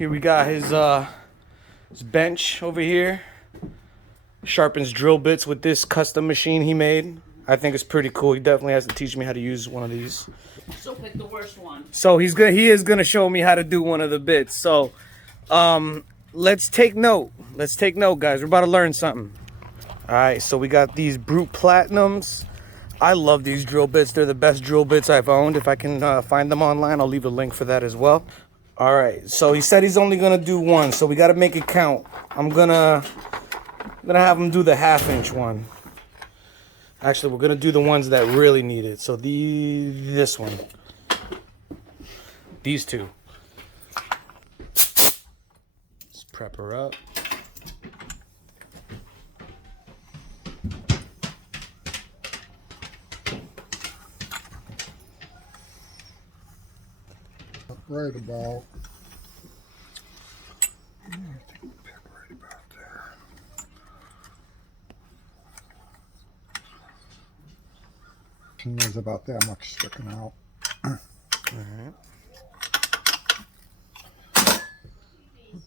Here we got his bench over here. Sharpens drill bits with this custom machine he made. I think it's pretty cool. He definitely has to teach me how to use one of these. So pick the worst one. So he is gonna show me how to do one of the bits. So let's take note. Let's take note, guys. We're about to learn something. All right, so we got these Brute Platinums. I love these drill bits. They're the best drill bits I've owned. If I can find them online, I'll leave a link for that as well. All right, so he said he's only gonna do one, so we gotta make it count. I'm gonna have him do the 1/2 inch one. Actually, we're gonna do the ones that really need it. So this one, these two. Let's prep her up. Right about. And there's about that much sticking out. Alright.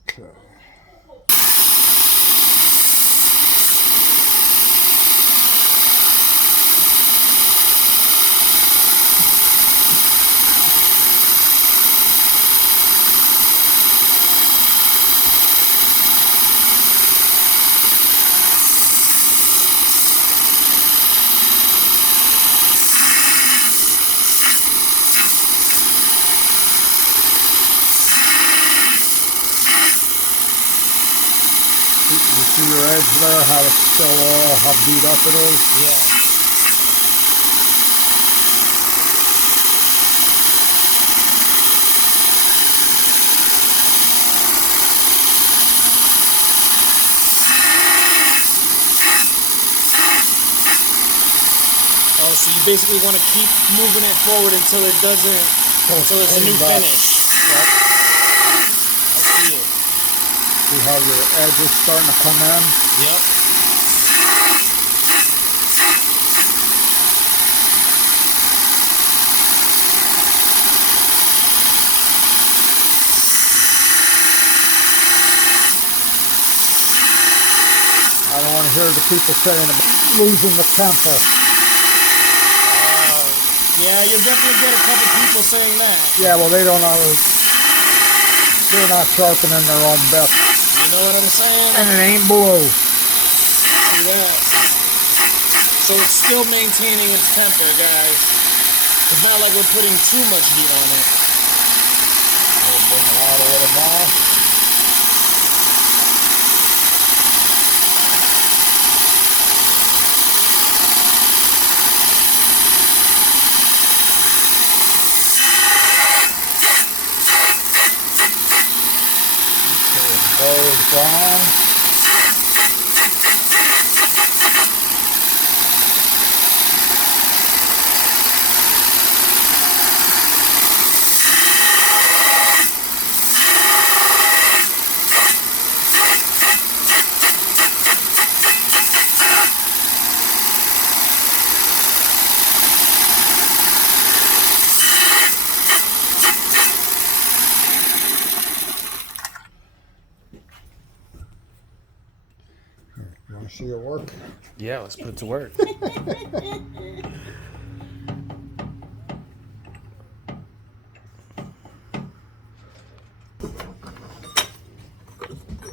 Okay. You see your edge there, how it's still all, how beat up it is? Yeah. Oh, so you basically want to keep moving it forward until it doesn't, until it's a new finish. Yep. I see it. See how your edge is starting to come in? Yep. I don't want to hear the people saying about losing the temper. Yeah, you'll definitely get a couple people saying that. Yeah, well, they don't know. They're not sharpening their own bits. You know what I'm saying? And it ain't blue. See that? So it's still maintaining its temper, guys. It's not like we're putting too much heat on it. We'll bring it out a little more. Goes down. You want to see it work? Yeah, let's put it to work.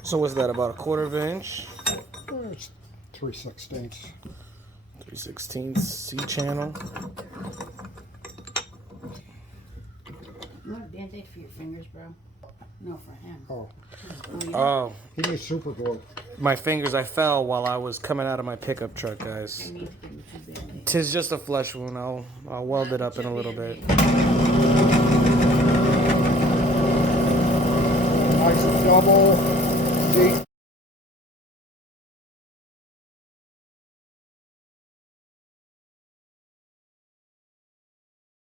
So what's that, about 1/4 inch? It's 3/16. 3/16 C channel. You want a Band-Aid for your fingers, bro? No, for him. Oh, Oh, he needs super glue. my fingers, I fell while I was coming out of my pickup truck, guys. You need to give him 2 Band-Aids. Tis just a flesh wound. I'll weld it up in a little bit. Nice double. See?